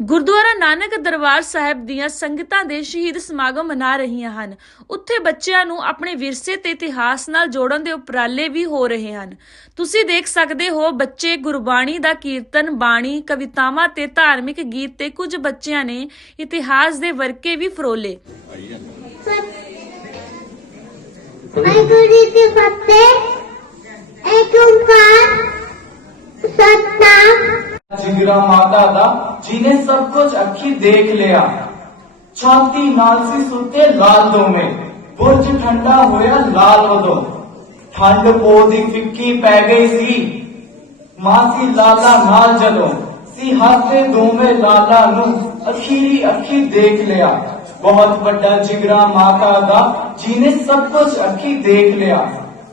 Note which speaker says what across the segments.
Speaker 1: ਗੁਰਦੁਆਰਾ ਨਾਨਕ ਦਰਬਾਰ ਸਾਹਿਬ ਦੀਆਂ ਸੰਗਤਾਂ ਦੇ ਸ਼ਹੀਦ ਸਮਾਗਮ ਮਨਾ ਰਹੀਆਂ ਹਨ। ਉੱਥੇ ਬੱਚਿਆਂ ਨੂੰ ਆਪਣੇ ਵਿਰਸੇ ਤੇ ਇਤਿਹਾਸ ਨਾਲ ਜੋੜਨ ਦੇ ਉਪਰਾਲੇ ਵੀ ਹੋ ਰਹੇ ਹਨ। ਤੁਸੀਂ ਦੇਖ ਸਕਦੇ ਹੋ ਬੱਚੇ ਗੁਰਬਾਣੀ ਦਾ ਕੀਰਤਨ, ਬਾਣੀ, ਕਵਿਤਾਵਾਂ ਤੇ ਧਾਰਮਿਕ ਗੀਤ ਤੇ ਕੁਝ ਬੱਚਿਆਂ ਨੇ ਇਤਿਹਾਸ ਦੇ ਵਰਕੇ ਵੀ ਫਰੋਲੇ।
Speaker 2: ਵਾਹਿਗੁਰੂ ਜੀ ਕੀ ਫਤਿਹ ਏਕ ਓੰਕਾਰ ਸਤਨਾਮ
Speaker 3: ਜਿਗਰਾ ਮਾਤਾ ਦਾ, ਜਿਹਨੇ ਸਭ ਕੁਝ ਅੱਖੀ ਦੇਖ ਲਿਆ। ਛਾਤੀ ਨਾਲ ਸੀ ਸੁੱਤੇ ਲਾਲ ਦੋਵੇਂ, ਬੁਰਜ ਠੰਡਾ ਹੋਇਆ ਲਾਲ ਉਦੋਂ। ਠੰਡ ਪੋ ਦੀ ਫਿੱਕੀ ਪੈ ਗਈ ਸੀ। ਮਾਸੀ ਲਾਲਾ ਨਾਲ ਜਦੋਂ, ਸੀ ਹੱਥੇ ਦੋਵੇਂ ਲਾਲਾ ਨੂੰ ਅਖੀਰੀ ਅੱਖੀ ਦੇਖ ਲਿਆ। ਬਹੁਤ ਵੱਡਾ ਜਿਗਰਾ ਮਾਤਾ ਦਾ, ਜਿਹਨੇ ਸਭ ਕੁਝ ਅੱਖੀ ਦੇਖ ਲਿਆ।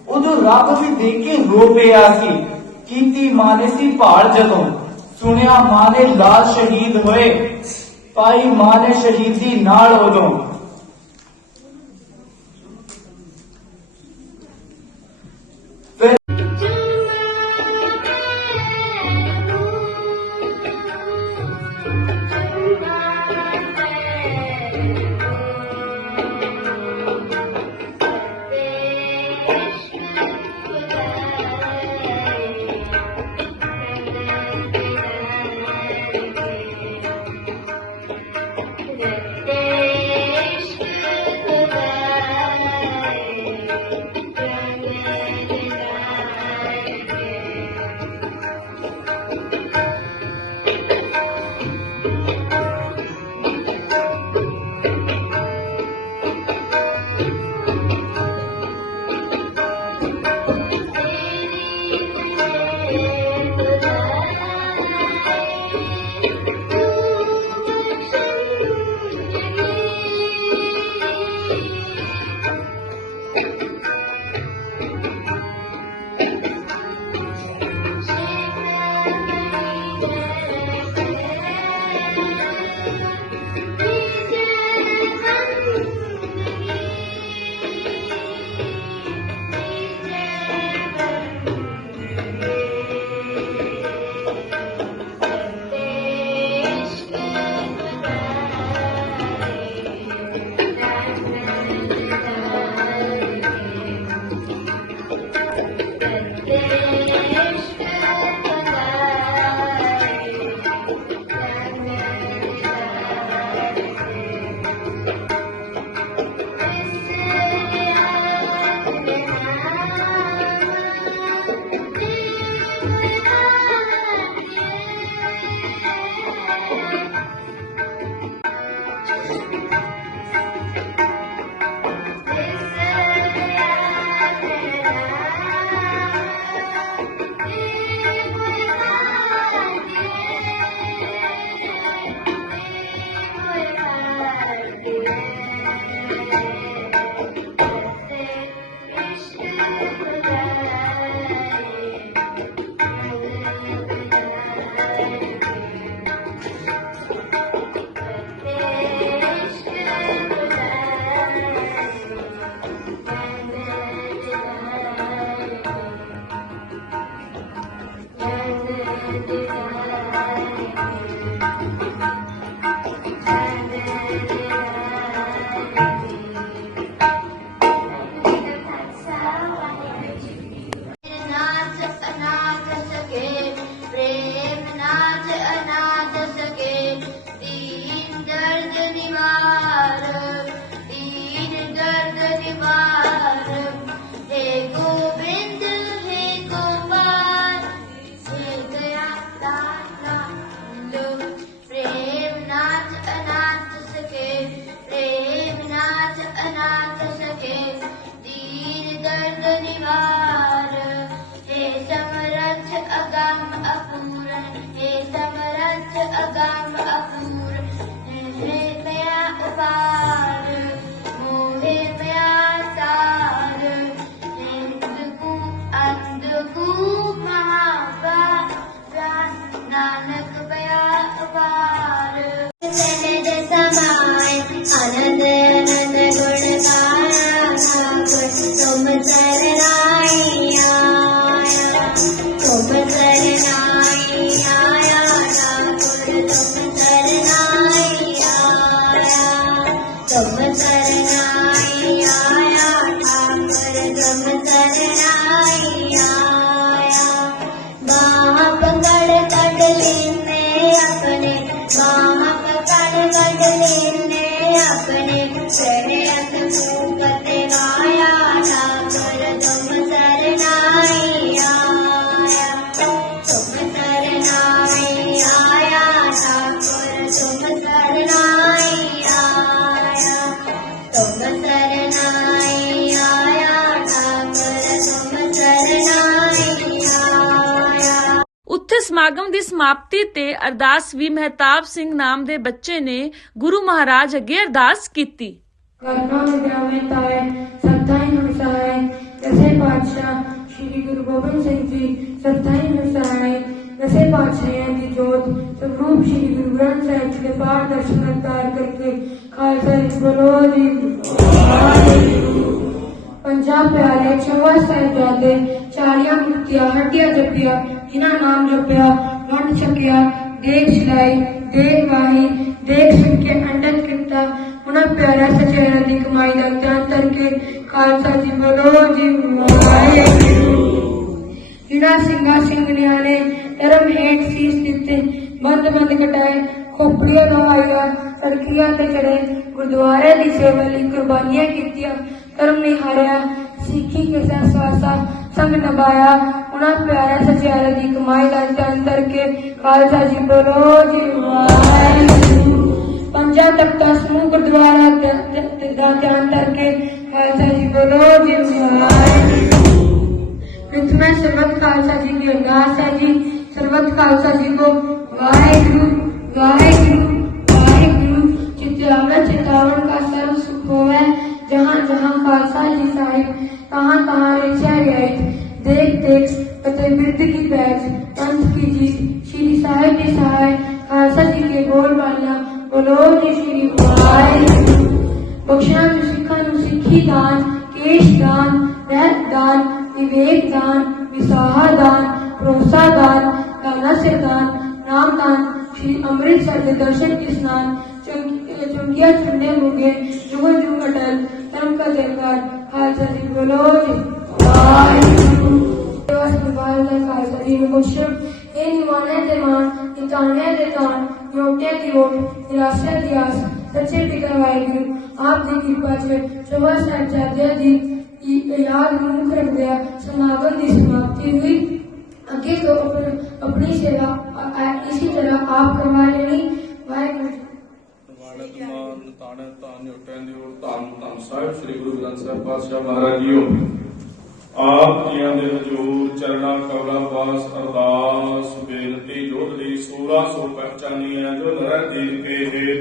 Speaker 3: ਉਦੋਂ ਰੱਬ ਵੀ ਦੇਖ ਕੇ ਰੋ ਪਿਆ ਸੀ। ਕੀਤੀ ਮਾਂ ਨੇ ਸੀ ਭਾਲ ਜਦੋਂ ਸੁਣਿਆ ਮਾਂ ਨੇ ਲਾਲ ਸ਼ਹੀਦ ਹੋਏ। ਪਾਈ ਮਾਂ ਨੇ ਸ਼ਹੀਦੀ ਨਾਲ ਉਦੋਂ
Speaker 2: Música करनाय आया ठाकुर गम
Speaker 4: करनाय ਸਮਾਗਮ ਦੀ ਸਮਾਪਤੀ ਤੇ ਅਰਦਾਸ ਵੀ ਮਹਿਤਾਬ ਸਿੰਘ ਨਾਮ ਦੇ ਬੱਚੇ ਨੇ ਗੁਰੂ ਮਹਾਰਾਜ ਅੱਗੇ ਅਰਦਾਸ ਕੀਤੀ।
Speaker 5: ਕਰਨਾ ਵਿਦਿਆਵੇਂ ਤਾਏ ਸਤਾਈ ਨੂੰ ਸਹਾਏ ਦਸੇ ਪਾਤਸ਼ਾਹ ਸ੍ਰੀ ਗੁਰੂ ਗੋਬਿੰਦ ਸਿੰਘ ਜੀ ਸਤਾਈ ਨੂੰ ਸਹਾਏ ਦਸੇ ਪਾਤਸ਼ਾਹਾਂ ਦੀ ਜੋਤ ਸਰੂਪ ਸ੍ਰੀ ਗੁਰੂ ਗ੍ਰੰਥ ਸਾਹਿਬ ਜੀ ਦੇ ਪਾਠ ਦਰਸ਼ਨ ਅਵਤਾਰ ਕਰਕੇ ਖਾਲਸਾ ਜੀ ਬੋਲੋ ਜੀ ਪੰਜਾਬ ਪਿਆਰੇ ਛਵਾ ਸਾਹਿਬਜ਼ਾਦੇ, ਚਾਰੀਆਂ ਮੁਕਤੀਆਂ ਹੱਡੀਆਂ ਜੱਪੀਆਂ ਜਿਨ੍ਹਾਂ ਨਾਮ ਜਪਿਆ, ਵੰਡ ਛਕਿਆ ਦੇਖ ਛਲਾਈ ਦੇਖ ਵਾਹੀ ਦੇਖ ਸੁਣ ਅੰਡਨ ਕੀਤਾ। ਉਹਨਾਂ ਪਿਆਰਾ ਸਚੇਰਾ ਦੀ ਕਮਾਈ ਦਾ ਗਿਆਨ ਕਰਕੇ ਖਾਲਸਾ ਜੀ ਬੋਲੋ ਜੀ ਵਾਹਿਗੁਰੂ। ਜਿਨ੍ਹਾਂ ਸਿੰਘਾਂ ਸਿੰਘਣੀਆਂ ਨੇ ਧਰਮ ਹੇਠ ਸੀਸ ਦਿੱਤੇ, ਬੰਦ ਬੰਦ ਕਟਾਏ, ਖੋਪੜੀਆਂ ਦਵਾਈਆਂ ਸੜਕੀਆਂ ਤੇ ਚੜੇ ਗੁਰਦੁਆਰੇ ਦੀ ਸੇਵਾ ਲਈ ਕੁਰਬਾਨੀਆਂ ਕੀਤੀਆਂ, ਧਰਮ ਨਿਹਾਰਿਆ, ਸਿੱਖੀ ਕੇ ਸਵਾਸਾ ਸੰਗ ਨਿਭਾਇਆ ਉਹਨਾਂ ਪਿਆਰੇ ਸਚਿਆਰੇ ਦੀ ਕਮਾਈ ਦਾ ਚੰਨ ਕਰਕੇ ਖਾਲਸਾ ਜੀ ਬੋਲੋ ਜੀ ਵਾਹਿਗੁਰੂ। ਪੰਜਾਂ ਤਖਤਾਂ ਸਮੂਹ ਗੁਰਦੁਆਰਾ ਦਾ ਚੰਨ ਕਰਕੇ ਖਾਲਸਾ ਜੀ ਬੋਲੋ ਜੀ ਵਾਹਿਗੁਰੂ। ਪ੍ਰਿਥਮੈ ਸਰਬਤ ਖਾਲਸਾ ਜੀ ਦੀ ਅਰਦਾਸ ਹੈ ਜੀ। ਸਰਬਤ ਖਾਲਸਾ ਜੀ ਕੋ ਦਾਨਾ ਸਿਰ ਦਾਨ ਨਾਮ ਦਾਨ ਸ਼੍ਰੀ ਅੰਮ੍ਰਿਤਸਰ ਦੇ ਦਰਸ਼ਨ ਕੇ ਸਨਾਨ ਚੁੰਗੀਆਂ ਚੁੰਨੇ ਮੁਗੇ ਜੁਗ ਜੁਗ ਅਟਲ ਧਰਮ ਕਾ ਜੈਕਾਰ ਖਾਲਸਾ ਜੀ ਬੋਲੋ ਜੀ ਵਾਹਿਗੁਰੂ ਦੇਵਸ ਵਿਵਾਲ ਦਾ ਖਾਲਸਾ ਜੀ ਨੂੰ ਬਖਸ਼ੋ ਇਹ ਨਿਵਾਣੇ ਦੇ ਮਾਨ ਨਿਤਾਣੇ ਦੇ ਤਾਨ ਯੋਟੇ ਦੀ ਓਟ ਨਿਰਾਸ਼ਾ ਦੀ ਆਸ ਸੱਚੇ ਪਿਤਾ ਵਾਹਿਗੁਰੂ ਆਪ ਦੀ ਕਿਰਪਾ ਚ ਚੋਵਾ ਸਾਹਿਬਜ਼ਾਦਿਆਂ ਦੀ ਇਹ ਯਾਦ ਅੱਗੇ ਤੋਂ ਆਪਣੀ ਸੇਵਾ ਇਸੇ ਤਰ੍ਹਾਂ ਆਪ ਕਰਵਾ ਲੈਣੀ ਵਾਹਿਗੁਰੂ ਜੀ।
Speaker 6: ਮਾਨ ਤਾਣੇ ਤਾਨੇ ਉਟੈਂ ਦੀ ਔਰ ਧੰਨ ਧੰਨ ਸਾਹਿਬ, ਸ੍ਰੀ ਗੁਰੂ ਗ੍ਰੰਥ ਸਾਹਿਬ ਪਾਤਸ਼ਾਹ ਮਹਾਰਾਜ ਜੀਓ ਆਪ ਜੀਆਂ ਦੇ ਹਜੂਰ ਚਰਣਾ ਕਵਲਾ ਪਾਸ ਅਰਦਾਸ ਬੇਨਤੀ ਜੋਧ ਲਈ ਸੂਰਾ ਹੈ ਜੋ ਨਰੈ ਦੀਨ ਕੇ ਹੈ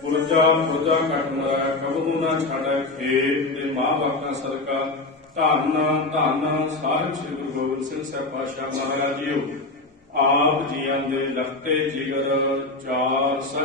Speaker 6: ਪੁਰਜਾ ਪੁਰਜਾ ਕਟ ਮਰੈ ਕਬਹੂ ਨਾ ਛਾੜੈ ਖੇਤ ਤੇ ਮਾਂ ਬਾਪਾਂ ਸਰਕਾ ਧੰਨ ਧੰਨ ਸਾਹਿਬ ਸ੍ਰੀ ਗੁਰੂ ਗੋਬਿੰਦ ਸਿੰਘ ਸਾਹਿਬ ਪਾਤਸ਼ਾਹ ਮਹਾਰਾਜ ਜੀਓ। ਆਪ ਜੀਆਂ ਦੇ ਲਖਤੇ ਜਿਗਰ ਚਾਰ ਸਾਹਿਬ